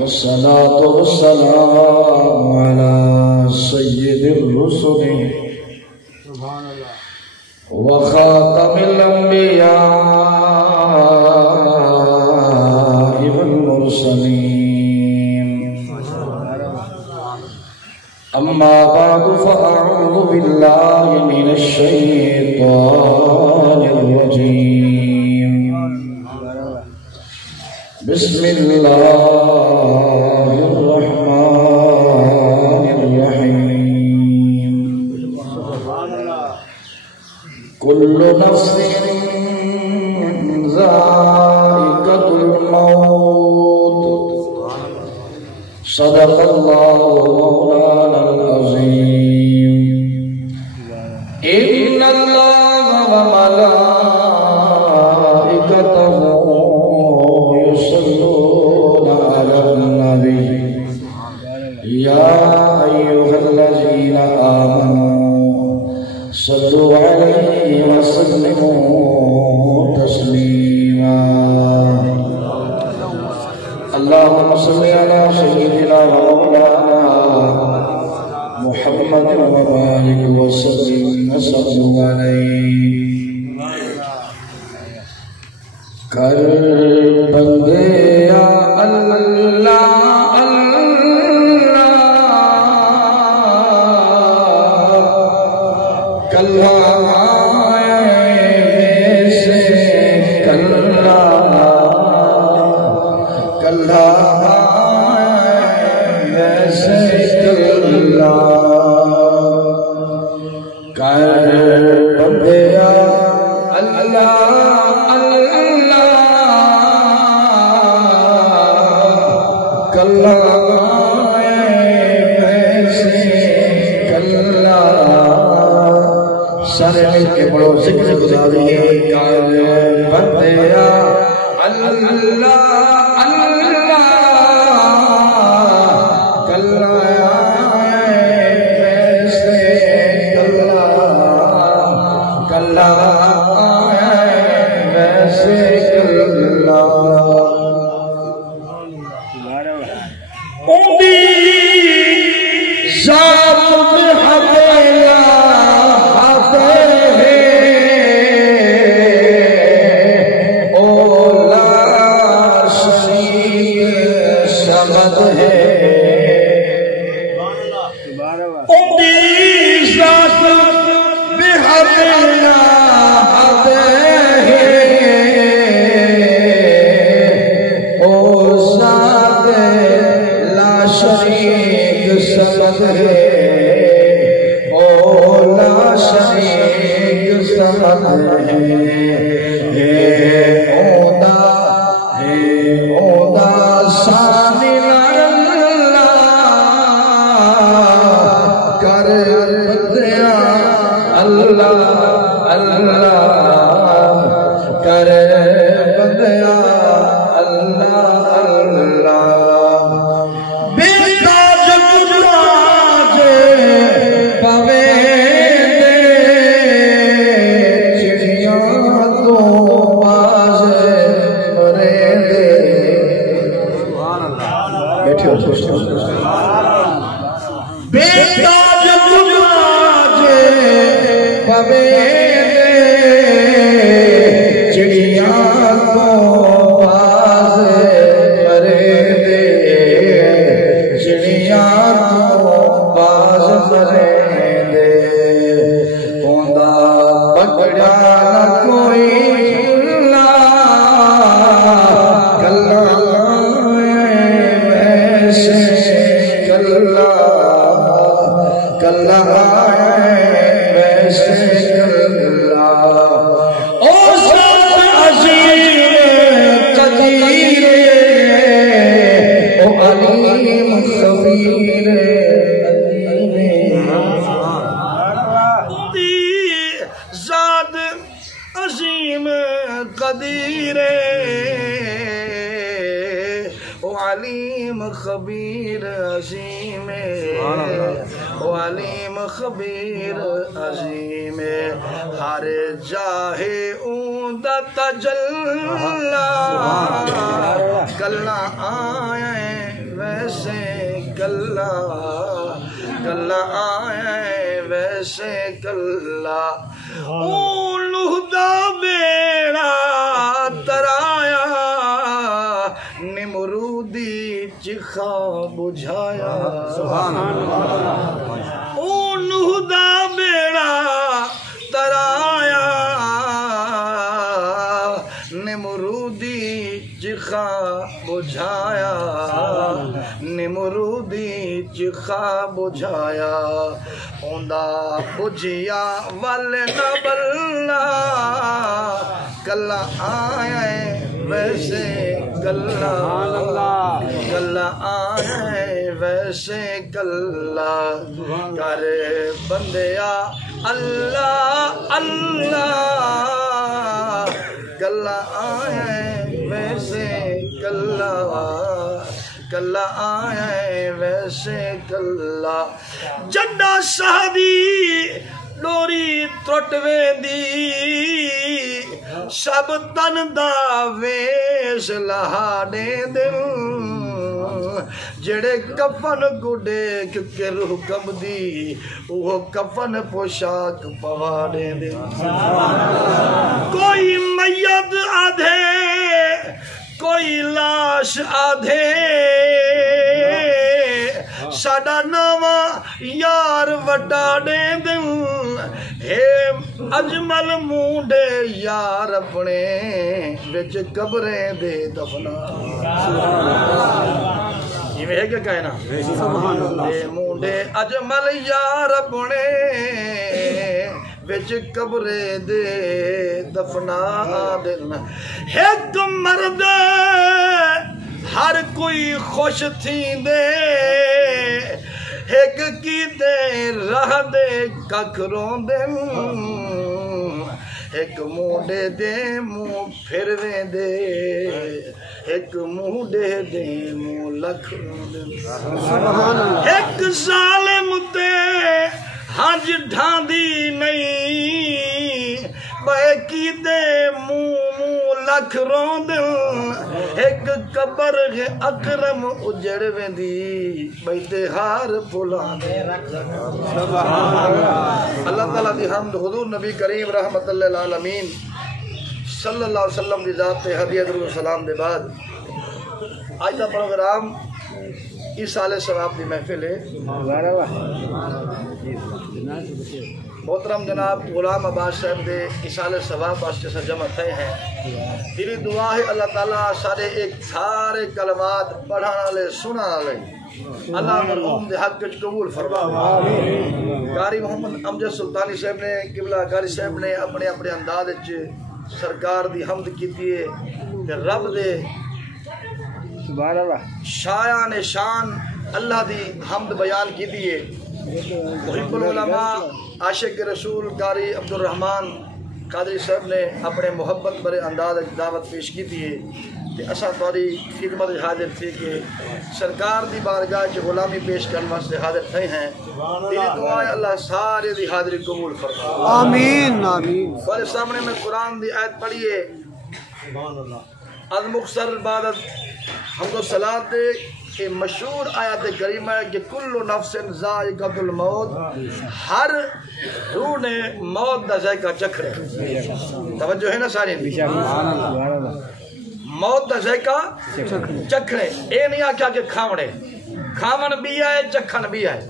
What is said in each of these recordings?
والصلاة والسلام على سيد الرسل وخاتم الأنبياء والمرسلين أما بعد فأعوذ بالله من الشيطان الرجيم بسم الله الرحمن الرحيم كل نفس ذائقة الموت صدق الله مولانا العظيم إن الله وملائكته يصلون على النبي يا أيها الذين آمنوا صلوا عليه وسلموا تسليما اللهم صل على سيدنا ومولانا محمد وبارك وسلم وصلوا عليه کر بندے یا اللہ اللہ کلہ سے کلہ کلہ سے کلہ کر بندے یا اللہ سارے مل کے پڑھو ذکر گزاری بندیا اللہ اللہ کلہ سے کلہ کلہ سے کلہ علیم خبیر عظیم علیم خبیر عظیم ہر جاہے اوندا تجلا کلا آئے ویسے کلا کلا آئے ویسے کلا اولو دا بیڑا ترایا نمرودی چخا بجھایا سبحان اللہ اولو دا بیڑا ترایا نمرودی چخا بجھایا نمرودی چخا بجھایا اوندا بجھیا ول نہ بلنا کلا آئے ویسے کلا کلا آئے ویسے کلا کر بندیا اللہ اللہ کلا آئے ویسے کلا کلا آئے ویسے کلا جڈا شہدی ڈوری ترٹ ویندی سب تن دا ویس لہاڑے دل جڑے کفن گڈے کے روح کمدی وہ کفن پوشاک پواڑے دے کوئی میت آدھے کوئی لاش آدھے ساڈا نواں یار وڈاڑے دن ہے اجمل مونڈے یار اپنے وچ قبریں دے دفنا یہ ہے کہ کہنا اے مونڈے اجمل یار اپنے وچ قبریں دے دفنا دن ایک مرد ہر کوئی خوش تھی دے ایک کی دے راہ دے کک روندن ایک مونڈے دے منہ پھرویں دے ایک مونڈے دے منہ لکھ روندن ایک ظالم تے ہنج ڈھاندی نہیں بے کی دے منہ لکھ روندن ایک قبر اکرم اجڑ ویندی بیتے ہار پھلاں دے اللہ تعالیٰ دی حمد حضور نبی کریم رحمت اللہ العالمین صلی اللہ علیہ وسلم دی ذات تے ہدیہ درود سلام دے بعد آج دا پروگرام اس سال ثواب دی محفل ہے محترم جناب غلام عباس صاحب دے اسال ثواب واسطے سے جمع تھے ہیں دلی دعا ہے اللہ تعالیٰ سارے ایک سارے کلمات پڑھانا والے سنا والے اللہ مرحوم دے حق وچ قبول فرمائے قاری محمد امجد سلطانی صاحب نے قبلہ قاری صاحب نے اپنے اپنے انداز وچ سرکار دی حمد کیتی ہے کہ رب دے سبحان اللہ شایان شان اللہ دی حمد بیان کیتی ہے محب العلماء عاشق رسول قاری عبد الرحمن قادری صاحب نے اپنے محبت برے انداز دعوت پیش کی تھی کہ اسا تاری خدمت حاضر تھی کہ سرکار دی بارگاہ چ غلامی پیش کرنے واسطے حاضر تھے ہیں دلی دعا ہے اللہ سارے دی حاضری قبول فرمائے آمین آمین ہمارے سامنے میں قرآن دی آیت پڑھیے سبحان اللہ از مختصر عبادت حمد و صلاۃ دے کہ مشہور آیت کریمہ ہے کہ کل نفس ذائقۃ الموت ہر روح نے موت دا ذائقہ چکھڑے توجہ ہے نا سارے موت دا ذائقہ چکھڑے اے نہیں آکھیا کہ کھاوڑے کھاون بھی ہے چکھن بھی ہے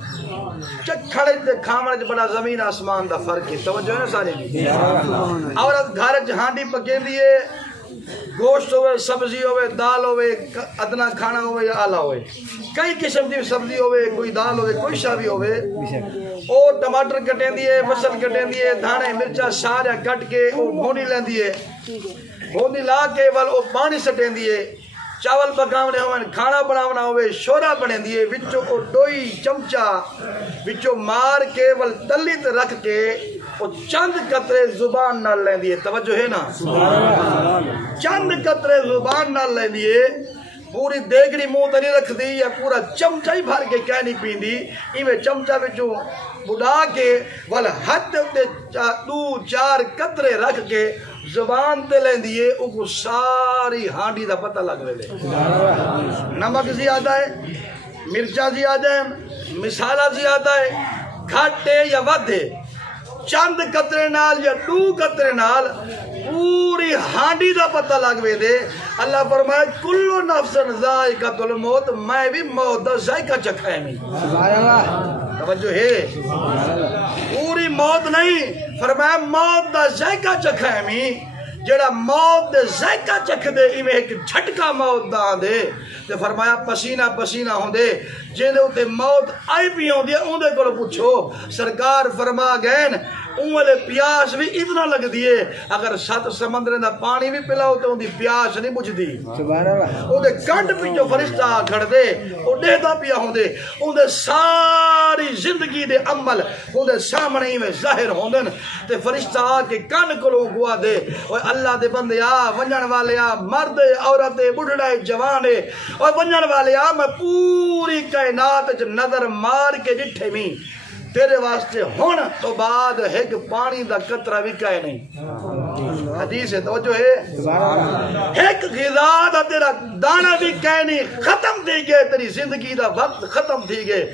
چکھڑے تے کھاون وچ بڑا زمین آسمان دا فرق ہے توجہ ہے نا سارے عورت گھر وچ ہانڈی پکیندی ہے گوشت ہوئے سبزی ہوئے دال ہوئے ادنا کھانا ہوئے یا آلہ ہوئے کئی قسم کی سبزی ہوئے کوئی دال ہوئے کوئی شابی ہوئے او ٹماٹر کٹیں دیئے بصل کٹیں دیئے دھانے مرچا سارا کٹ کے او بھونی لیں دیئے بھونی لا کے وال او پانی سٹیں دیئے چاول پکاونے ہوئے کھانا بناونا ہوئے شورا بنے دیئے وچو او ڈوئی چمچا وچو مار کے وال تلیت رکھ کے او چند قطرے زبان نہ لیں دیئے توجہ ہے نا چند قطرے زبان نہ لیں دیئے پوری دیگڑی منہ تے نہیں رکھ دی یا پورا چمچہ ہی بھر کے کہہ نہیں پیندی ایویں چمچہ وچوں بڑھا کے ول ہاتھ تے 2-4 قطرے رکھ کے زبان تے لیندی ہے او کو ساری ہانڈی دا پتہ لگ وے نمک زیادہ ہے مرچا زیادہ ہے مسالہ زیادہ ہے گھٹ ہے یا ود ہے چند قطرے نال یا 2 قطرے نال پوری ہانڈی دا پتہ لگ وے دے اللہ فرمائے کلو نفس ذائقۃ الموت میں بھی موت دا ذائقہ چکھائے میں سبحان اللہ توجہ ہے پوری موت نہیں فرمایا موت دا ذائقہ چکھائے میں جڑا موت دے ذائقہ چکھ دے ایویں ایک جھٹکا موت دا دے تے فرمایا پسینہ پسینہ ہوندے جے تے موت آئی پی ہوندی ہے اوندے کول پوچھو سرکار فرما گئے اونلے پیاس بھی اتنا لگ دیے اگر 7 سمندریں دا پانی بھی پلاؤ تو اندی پیاس نہیں بجھ دی سبحان اللہ او دے کنڈ پیچھو فرشتہ کھڑ دے او ڈہدا پیا ہوندے اون دے ساری زندگی دے عمل اون دے سامنے ہی میں ظاہر ہوندن تے فرشتہ آ کے کن کولوں گوا دے اوے اللہ دے بندے آ ونجن والے آ مرد عورت بڈھڑا جوان اوے ونجن والے آ میں پوری کائنات وچ نظر مار کے ڈٹھے میں تیرے واسطے ہون تو بعد ایک پانی دا قطرہ بھی کہے نہیں حدیث ہے توجہ ہے ایک غذا دا تیرا دانا بھی کہے نہیں ختم تھی گئے تیری زندگی دا وقت ختم تھی گئے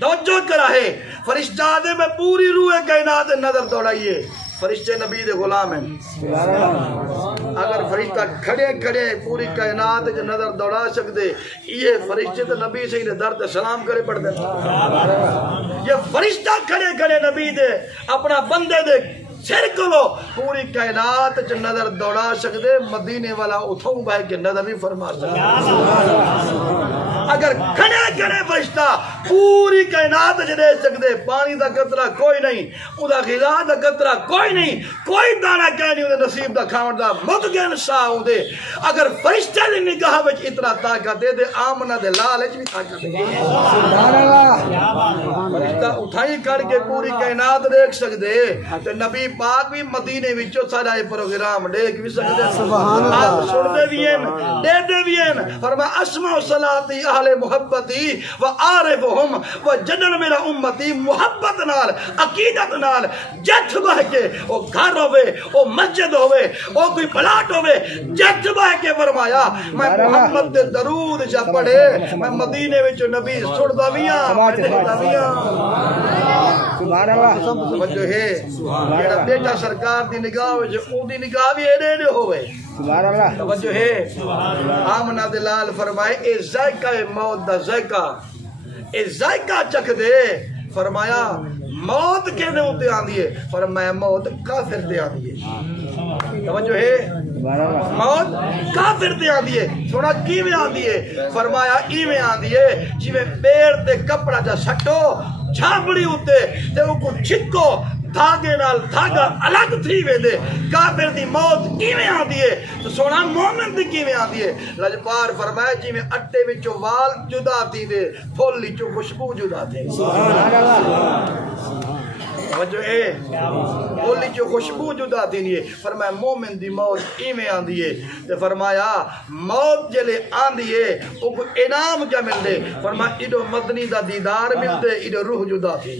توجہ کرا ہے فرشتہ دے میں پوری روح کائنات نظر دوڑائیے فرشتے نبی دے غلام ہیں اگر فرشتہ کھڑے کھڑے پوری کائنات جو نظر دوڑا سکتے یہ فرشتے تو نبی سے انہیں در تے سلام کرے پڑھ دے یہ فرشتہ کھڑے کھڑے نبی دے اپنا بندے دے سر کلو پوری کائنات جو نظر دوڑا سکتے مدینے والا اتھوں بھائی کے نظر نہیں فرما سکتے اگر کھڑے کھڑے فرشتہ پوری کائنات جو دے سکتے پانی دا قطرہ کوئی نہیں ادا غذا دا قطرہ کوئی نہیں کوئی دانا کہہ نہیں انہیں نصیب دا کھاون دا مدگن سا ہوں دے اگر فرشتہ دی نگاہ وچ اتنا طاقت دے دے آمنہ دے لالچ بھی طاقت دے سبحان اللہ فرشتہ اٹھائی کر کے پوری کائنات دیکھ سکتے تے نبی پاک بھی مدینے وچوں سارا یہ پروگرام دیکھ بھی سکتے سبحان اللہ آپ سنتے بھی ہیں دے دے بھی ہیں فرما اسمع صلاتی اہل محبتی و عارفہم و جنن میرا امتی محبت نال عقیدت نال جت بہ کے او گھر ہوئے او مسجد ہوئے او کوئی پلاٹ ہوئے جت بہ کے فرمایا میں محمد دے درود جا پڑھے میں مدینے وچ نبی سڑدا ویاں دیکھدا ویاں سبحان اللہ سمجھو ہے جڑا بیٹا سرکار دی نگاہ وچ اون دی نگاہ وی ایڈے ہوئے سبحان اللہ توجہ ہے آمنہ دلال فرمائے اے ذائقہ موت دا ذائقہ اے ذائقہ چکھ دے فرمایا موت کے دے ہوتے آندی ہے فرمایا موت کافر دے آندی ہے توجہ ہے موت کافر دے آندی ہے سونا کی میں آندی ہے فرمایا ای میں آندی ہے جی میں پیر تے کپڑا جا سٹو جھاپڑی ہوتے تے وہ کو چھکو دھاگے نال دھاگا الگ تھی وے دے کافر دی موت کیویں آندی ہے تو سونا مومن دی کیویں آندی ہے لجپار فرمایا جی میں اٹے وچوں وال جدا تھی دے پھول وچوں خوشبو جدا تھی سبحان اللہ وجہ اے پھول وچوں خوشبو جدا تھی نہیں فرمایا مومن دی موت کیویں آندی ہے تے فرمایا موت جلے آندی ہے او کو انعام کیا مل دے فرمایا ایڈو مدنی دا دیدار مل دے ایڈو روح جدا تھی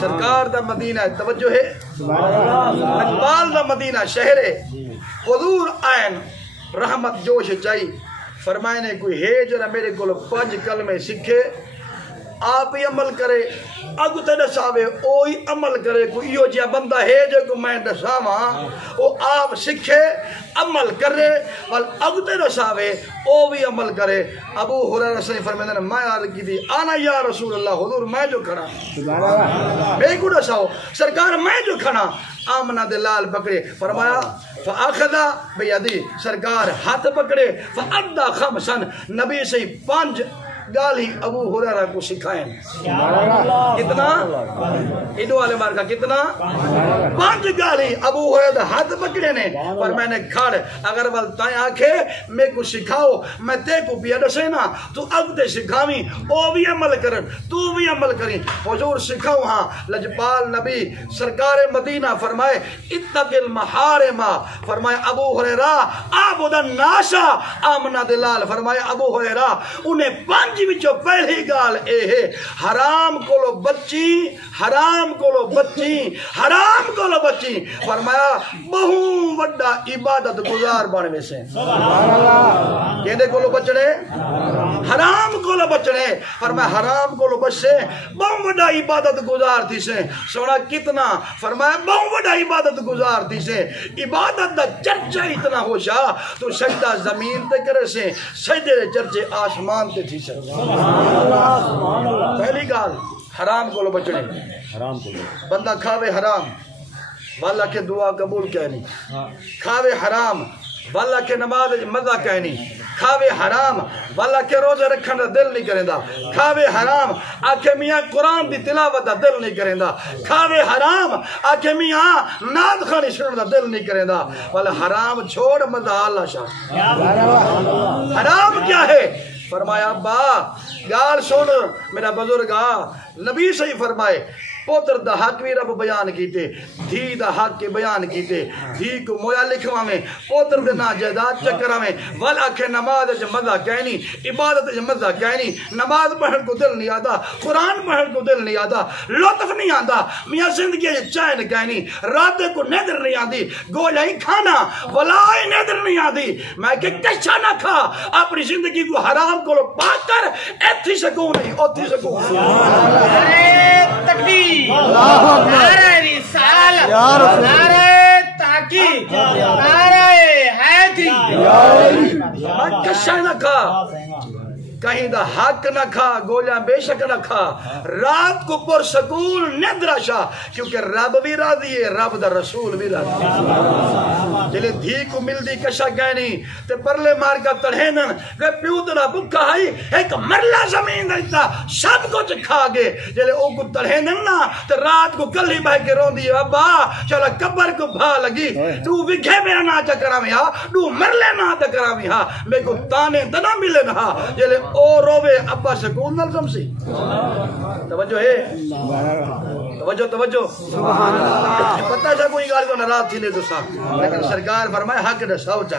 سرکار دا مدینہ توجہ ہے اقبال دا مدینہ شہر ہے حضور آئین رحمت جوش چاہی فرمائے نے کوئی ہے جرا میرے کو 5 کلمے سکھے آپ ہی عمل کرے اگو تے دساوے اوہی عمل کرے کوئی یو جیا بندہ ہے جو کو میں دساواں او آپ سکھے عمل کرے وال اگو تے دساوے او بھی عمل کرے ابو ہریرہ سے فرماتے ہیں میں عرض کی تھی آنا یا رسول اللہ حضور میں جو کھڑا سبحان اللہ میں کو دساؤ سرکار میں جو کھڑا آمنہ دلال پکڑے فرمایا فاخذا بیدی سرکار ہاتھ پکڑے فادہ خمسن نبی سے 5 گال ہی ابو ہریرہ کو سکھائیں کتنا انہوں والے مار کا کتنا 5 گال ہی ابو ہریرہ ہاتھ پکڑے نے پر میں نے کھڑ اگر والتائیں آکھے میں کو سکھاؤ میں تے کو بھی اڈسے نا تو اب تے سکھاویں او بھی عمل کرن تو بھی عمل کریں حضور سکھاؤ ہاں لجپال نبی سرکار مدینہ فرمائے اتق المحارم فرمائے ابو ہریرہ عابد الناشا آمنہ دلال فرمائے ابو ہریرہ انہیں 5 وچوں پہلی گال اے ہے حرام کولو بچی حرام کولو بچی حرام کولو بچی فرمایا بہوں وڈا عبادت گزار بنوے سے کہنے کولو بچنے حرام کولو بچنے فرمایا حرام کولو بچے بہوں وڈا عبادت گزار تھی سے سونا کتنا فرمایا بہوں وڈا عبادت گزار تھی سے عبادت دا چرچہ اتنا ہو شا تو سجدہ زمین تے کرے سے سجدے چرچے آسمان تے تھی سے پہلی گال حرام کو لو بچنے بندہ کھاوے حرام والا کے دعا قبول کہنی کھاوے حرام والا کے نماز مزہ کہنی کھاوے حرام والا کے روزے رکھن دا دل نہیں کریں دا کھاوے حرام آکھے میاں قرآن دی تلاوت دا دل نہیں کریں دا کھاوے حرام آکھے میاں ناد خانی سنن دا دل نہیں کریں دا والا حرام چھوڑ مزہ اللہ شاہ حرام کیا ہے فرمایا ابا گال سن میرا بزرگ نبی صحیح فرمائے پوتر دا حق بھی رب بیان کیتے دھی دا حق کے بیان کیتے دھی کو مویا لکھوا میں پوتر دے نا جائیداد چکرہ میں والا کہ نماز جو مزہ کہنی عبادت جو مزہ کہنی نماز پڑھن کو دل نہیں آتا قرآن پڑھن کو دل نہیں آتا لطف نہیں آتا میاں زندگی چین کہنی رات کو نیدر نہیں آتی گولا ہی کھانا ولائی نیدر نہیں آتی میں کہ کچھا نہ کھا اپنی زندگی کو حرام کو پا کر ایتھی سکون نہیں اوتھی سکون تکبیر نعرہ رسالت نعرہ تحقیق نعرہ حیدری میں کشا نہ کھا کہیں دا حق نہ کھا گولیاں بے شک نہ کھا رات کو پر سکون ندرہ شاہ کیونکہ رب بھی راضی ہے رب دا رسول بھی راضی ہے جلے دھی کو مل دی کشا گہنی تے پرلے مار کا تڑھینن کہ پیوتنا بکھا ہائی ایک مرلہ زمین دیتا سب کچھ کھا گے جلے او کو تڑھینن نا تے رات کو کل ہی بہ کے رون دی ابا چلا قبر کو بھا لگی تو وکھے میرا نا چکرہ میں ہاں تو مرلے نا چکرہ میں ہاں میں کو تانے دنا ملے نا جلے او روے ابا سکون نلزم سی توجہ ہے توجہ پتہ سا کوئی گال کو نراز تھی لے تو سا لیکن سرکار فرمائے حق دے سوچا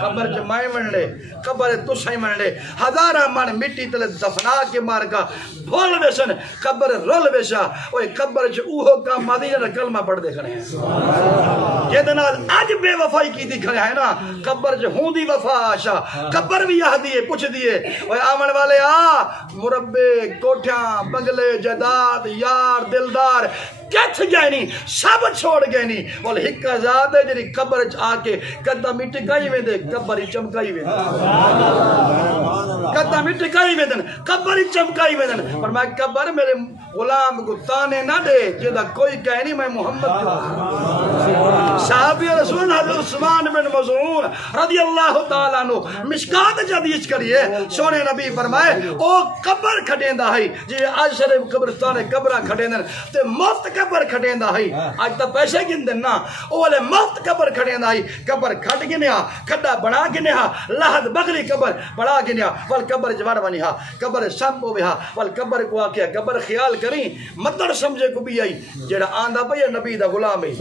قبر جمائے من لے قبر تسائی من لے ہزارہ من مٹی تلے دفنا کے مار کا بھول بیسن قبر رول بیسا اوہ قبر جو اوہو کا مدینہ کلمہ پڑھ دے کھڑے ہیں یہ دنال آج بے وفائی کی دی کھڑے ہیں نا قبر جو ہوں دی وفا آشا قبر بھی یہ دیئے پوچھ دیئے اوہ آمن والے مربے کوٹھیاں بنگلے جائیداد یار دلدار کیتھ گئے نہیں سب چھوڑ گئے نہیں بول ہکا ذات ہے جنہی قبر آ کے کدہ مٹی کئی میں دے قبر ہی چمکائی میں دے کدہ مٹی کئی میں دے قبر ہی چمکائی میں دے پر میں قبر میرے غلام کو تانے نہ دے جدہ کوئی کہہ نہیں میں محمد کو صحابی رسول حضرت عثمان بن مظعون رضی اللہ تعالیٰ عنہ مشکات جدیش کریے سونے نبی فرمائے او قبر کھٹیندہ ہے جی آج شریف قبرستان قبرہ کھٹیندہ تے مفت قبر کھٹیندہ ہے آج تا پیسے گن دینا او والے مفت قبر کھٹیندہ ہے قبر کھٹ گنیا کھٹا بنا گنیا لحد بغلی قبر بڑا گنیا والقبر جوار بنیا قبر سمبو بیا والقبر کو آکیا قبر خیال کریں مطلب سمجھے کو بھی آئی جیڑا آندہ پہ یہ نبی دا غلام ہے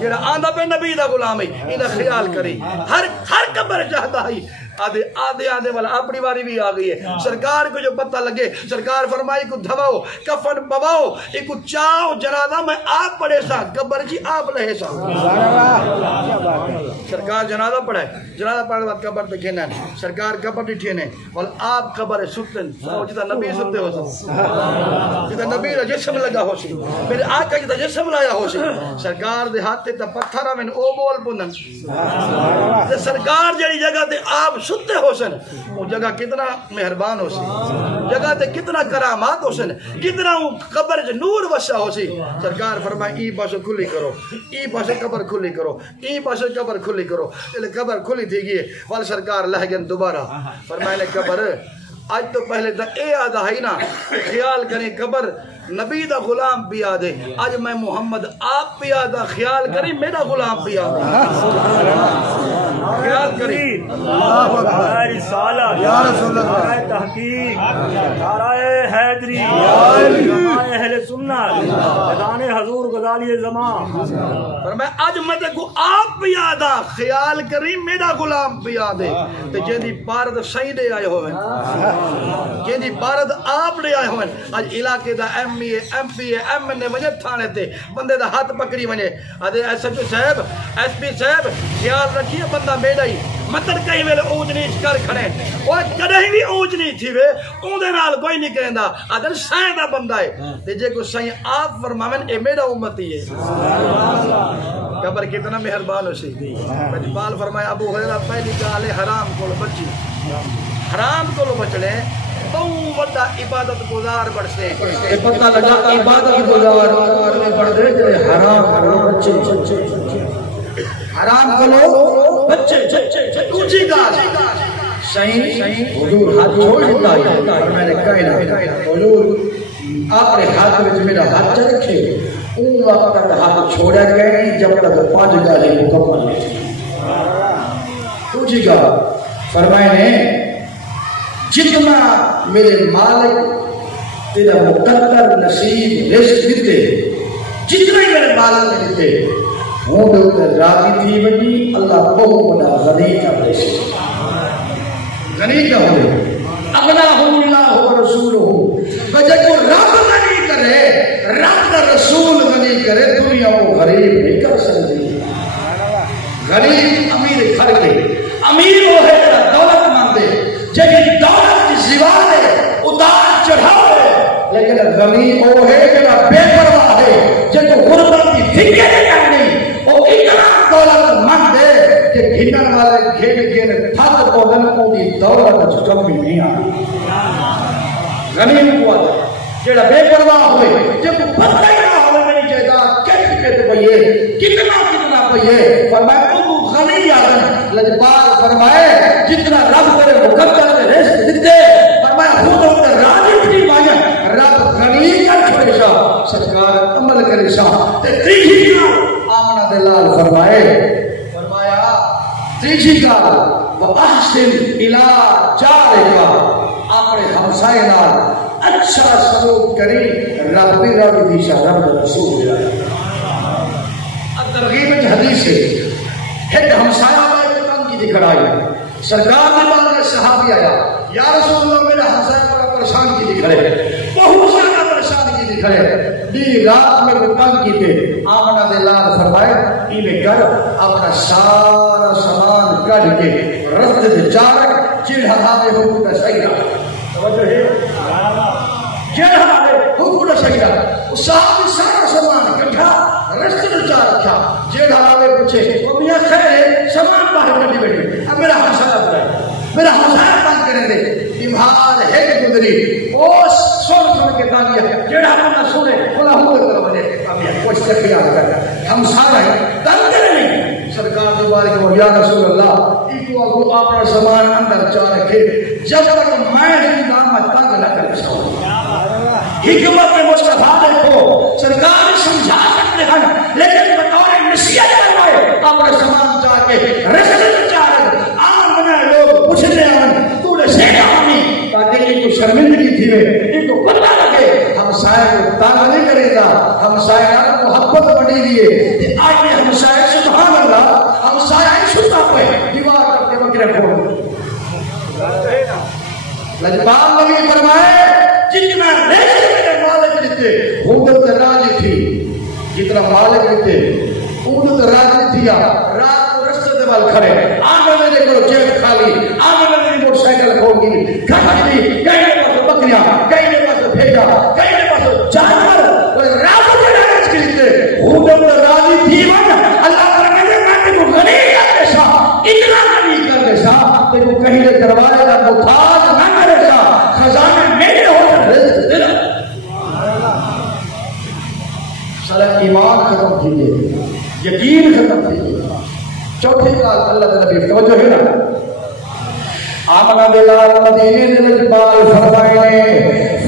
جیڑا آندہ پہ نبی دا غلام ہے انہا خیال کریں ہر قبر جہدہ ہے آدھے والا اپنی باری بھی آ گئی ہے سرکار کو جو پتہ لگے سرکار فرمائی کو دھواؤ کفن بواؤ ایک چاؤ جنازہ میں آپ پڑھے سا قبر جی آپ لہے سا سرکار جنازہ پڑھے جنازہ پڑھے بعد قبر پہ کھینا ہے سرکار قبر نہیں ٹھینے اور آپ قبر ستن جتا نبی ستے ہو سا جتا نبی جسم لگا ہو سی میرے آقا جتا جسم لایا ہو سی سرکار دے ہاتھ تے پتھرہ میں او بول پندن سرکار جڑی جگہ تے آپ ستے ہو سن وہ جگہ کتنا مہربان ہو سی جگہ تے کتنا کرامات ہو سن کتنا وہ قبر جو نور وسا ہو سی سرکار فرمائے ای پاسو کھلی کرو ای پاسو قبر کھلی کرو ای پاسو قبر کھلی کرو قبر کھلی تھی گئی وال سرکار لہ گئے دوبارہ فرمائے نے قبر آج تو پہلے دا اے آدھا ہی نا خیال کریں قبر نبی دا غلام بھی آدھے آج میں محمد آپ بھی آدھا خیال کریں میرا غلام بھی آدھا خیال کریں یا رسول اللہ تحقیق نعرہ حیدری نعرہ اہل سنت اذان حضور غزالی زمان فرمایا آج میں کو آپ بھی آدھا خیال کریں میرا غلام بھی آدھے تو جیدی بارد صحیح دے آئے ہوئے جیدی بارد آپ دے آئے ہوئے آج علاقے دا ایم پی ایم نے وجہ تھانے تے بندے دا ہاتھ پکڑی وجہ آدھے ایس ایچ او صاحب ایس پی صاحب خیال رکھیے بندہ میڈا ہی مطلب کہیں ویلے اوج نیچ کر کھڑے اور کدہیں بھی اوج نہیں تھی وے اوندے نال کوئی نہیں کریں دا آدھر سائیں دا بندہ ہے تے جے کو سائیں آپ فرماویں اے میرا امتی ہے قبر کتنا مہربان ہو سی بال فرمایا ابو ہریرہ پہلی گال حرام کو بچی حرام کو بچنے بہت بڑا عبادت گزار بڑھتے ہیں پتہ لگا عبادت گزار میں بڑھ دے حرام حرام کرو بچے اونچی گال صحیح حضور ہاتھ چھوڑ دیتا ہے اور میں نے کہنا حضور آپ نے ہاتھ میں میرا ہاتھ رکھے اون وقت تک ہاتھ چھوڑا گیا نہیں جب تک 5 گالیں مکمل نہیں اونچی گال فرمائے نے جتنا میرے مالک تیرا مقدر نصیب رزق دیتے جتنا ہی میرے مالک دیتے ہوں دے راضی تھی بنی اللہ بہت بڑا غنی کا رزق غنی کا ہو اغنا اللہ و رسولہ وجہ کو رب غنی کرے رب کا رسول غنی کرے دنیا وہ غریب نہیں کر سکتی غریب امیر کھڑ گئے امیر وہ ہے دولت مند ہے جگہ دولت کی زیوار ہے اتار چڑھاؤ ہے لیکن غنی وہ ہے جگہ بے پرواہ ہے جگہ غربت کی فکر نہیں وہ اتنا دولت مند ہے کہ گھنن والے گھن تھک بولن کو دی دولت کمی نہیں آتی غنی کو آتا جگہ بے پرواہ ہوئے جب پتہ ہی نہ ہوئے میری جائیداد کت پئیے کتنا پئیے فرمائے تو غنی آدم لجپال فرمائے جتنا رب کرے مقدر میں رزق دیتے فرمایا خود اندر راضی تھی مایا رب غنی کر چھوڑے شاہ سرکار عمل کرے شاہ تیجی کا آمنہ دلال فرمایا تیجی کا وَأَحْسِنْ إِلَىٰ جَارِكَ اپنے ہمسائے نال اچھا سلوک کری رب بھی رب دیشا رب رسول ترغیب حدیث ہے ایک ہمسایہ میں کم کی دکھڑائی سرکار نے بعد میں صحابی آیا یا رسول اللہ میرا ہمسایہ بڑا پریشان کی دکھڑے بہت زیادہ پریشان کی دکھڑے دی رات میں وہ کم کی پہ آمنہ دلال فرمائے انہیں کر اپنا سارا سامان کر کے رفت سے چارک جن حضاب حکم کا سیدہ توجہ ہے جن حضاب حکم کا سیدہ اس صحابی سارا سامان کٹھا رشتے میں چاہ رکھا جیڑ حالے پوچھے وہ میاں خیر ہے سامان باہر کٹی بیٹھے اب میرا ہمسایہ بتائے میرا ہمسایہ بند کرنے دے امہاد ہے کہ گزری او سن کے تالیہ جیڑ حالے نہ سنے بلا ہوئے کرو بنے اب یہ کچھ تکیہ کر ہمسایہ ہے تنگ کرنے نہیں سرکار دوبارے کو یا رسول اللہ ایکو اگو اپنا سامان اندر چاہ رکھے جب تک میں ہی نامت تنگ نہ کرے سکوں حکمت مصطفیٰ دیکھو سرکار سمجھا سکتے ہیں لیکن بطور نصیحت کروائے اپنے سامان جا کے رسل چاہے آن بنا لوگ پوچھتے ہیں تو نے سیکھا ہمیں تاکہ ان کو شرمندگی تھی میں ان کو پتہ لگے ہم سائے کو تانا نہیں کرے گا ہم سائے کو محبت بڑی لیے آج میں ہم سائے سبحان اللہ ہم سائے چھتا پہ دیوار کرتے وقت رکھو لجبان نبی فرمائے جتنا رزق میرے مالک دیتے حدت راضی تھی جتنا مالک دیتے حدت راضی تھی رات کو رستے دے وال کھڑے آگے میں دیکھو جیب خالی آگے میں دیکھو موٹر سائیکل کھول گی کھڑی کہیں دے پاس بکریاں کہیں دے پاس بھیجا کہیں دے پاس جانور رات کو رزق دیتے حدت راضی تھی اللہ پر کہتے ہیں کہ وہ غنی کر دے سا اتنا غنی کر دے سا کہ وہ کہیں سارا ایمان ختم کیجیے، یقین ختم کیجیے۔ چوتھی بات اللہ کے نبی توجہ ہے نا، آمنہ بلال مدینے اقبال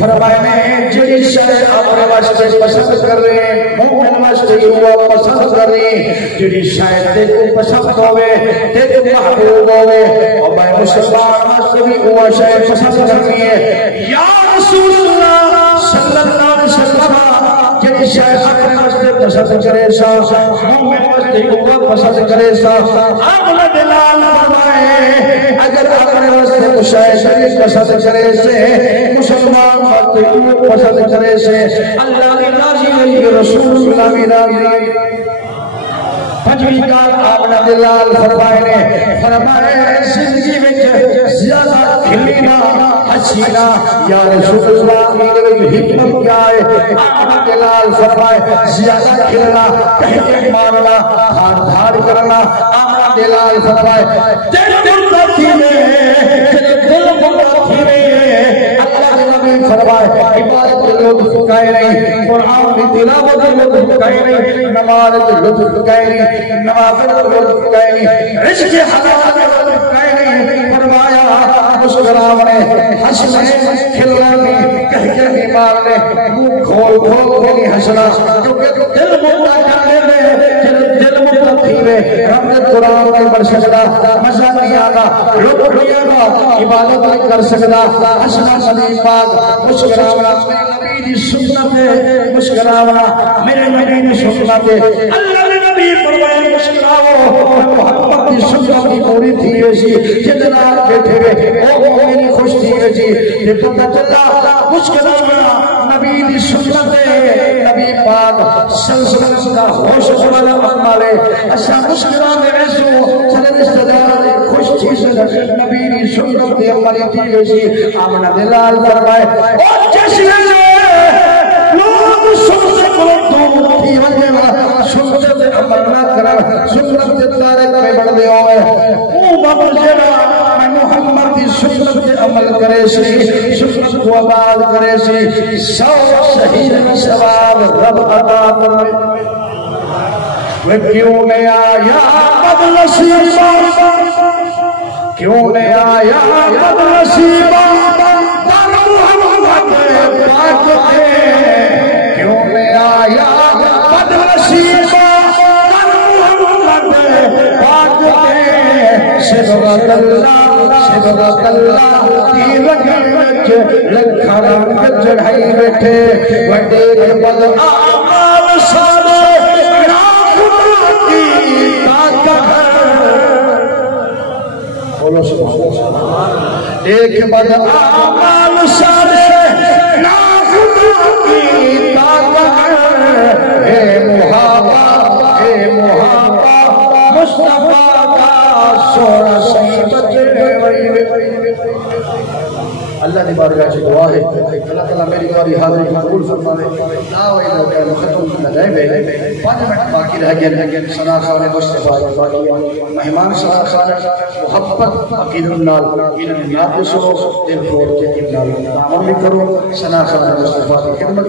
فرمائے جڑی شے اپنے واسطے پسند کر رہے ہیں، مومن واسطے وہ پسند کر رہے ہیں، جڑی شے تے کو پسند ہوے تے کو محبوب ہوے، اور میں مسلمان واسطے بھی وہ شے پسند کرنی ہے۔ یا رسول اللہ صلی اللہ علیہ وسلم جڑی شے اپنے واسطے پسند کرے سا، مومن واسطے وہ پسند کرے سا۔ آمنہ بلال فرمائے اگر اپنے واسطے شریف پسند کرے سے، مسلمان واسطے پسند کرے سے، اللہ کی راضی ہے، رسول اللہ کی راضی۔ پنجویں بات آمنہ بلال فرمائے زندگی میں زیادہ کھلینا حسینہ یا رسول اللہ کی حکمت کیا ہے؟ آمنہ بلال فرمائے زیادہ کھلنا، کہتے ماننا، ہاتھ دھاڑ کرنا۔ آمنہ بلال فرمائے دل مکھی میں اللہ کے نبی فرمائے عبادت کے لطف کہے نہیں، قرآن کی تلاوت کے لطف کہے نہیں، نماز کے لطف کہے نہیں، نوافل کے لطف کہے نہیں، رزق حلال کے لطف کہے نہیں۔ فرمایا مسکرانے، ہنسنے، کھلانے، کہہ کے نہیں مارنے، منہ کھول کھول کے نہیں ہنسنا، کیونکہ دل مردہ کرنے میں، دل مردہ تھیوے، رب نے قرآن نہیں پڑھ سکتا، مزہ نہیں آتا، رب نہیں آتا، عبادت نہیں کر سکتا۔ ہنسنا نبی پاک، مسکرانا میرے نبی کی سنت ہے، مسکرانا میرے نبی کی سنت ہے۔ اللہ نے نبی فرمائے مسکراؤ، محبت کی سنت کی پوری تھی ویسی، جتنا بیٹھے ہوئے وہ میری خوش تھی ویسی، یہ پتہ چلا مسکرانا نبی کی سنت ہے۔ نبی پاک سلسلہ کا ہوش والا فرمائے اچھا مسکرانے ویسو چلے رشتہ دار خوش تھی سے نبی کی سنت ہے ہماری تھی ویسی۔ آمنہ بلال فرمائے اور چشمے سے لوگ سنتے دور تھی وجہ والا سنتے سے عمل نہ کرا، سنت سے تارک میں بڑھ دے ہوئے او بابا جیڑا میں محمد کی سنت سے عمل کرے سی، سنت کو آباد کرے سی، 100 شہید ثواب رب عطا کرے۔ وہ کیوں نے آیا بدنصیبہ، کیوں نے آیا بدنصیبہ در محمد پاک کے، کیوں نے آیا بدنصیبہ در محمد پاک کے، صبغت اللہ کی رنگ وچ لکھا رنگ چڑھائی بیٹھے، وڈے کے بد آمال سارے ایک بد آمال سارے ناخدا کی طاقت، اے محابا مصطفیٰ کا سونا سیبت۔ اللہ کی بارگاہ سے دعا ہے اللہ تعالیٰ میری باری حاضری قبول فرمائے۔ لا الہ الا اللہ ختم نہ جائے، 5 منٹ باقی رہ گئے۔ ثنا خان مصطفیٰ باقی مہمان ثنا خان محبت عقید النال انہوں نے نات سو دل کھول کے نام کرو ثنا خان مصطفیٰ کی خدمت۔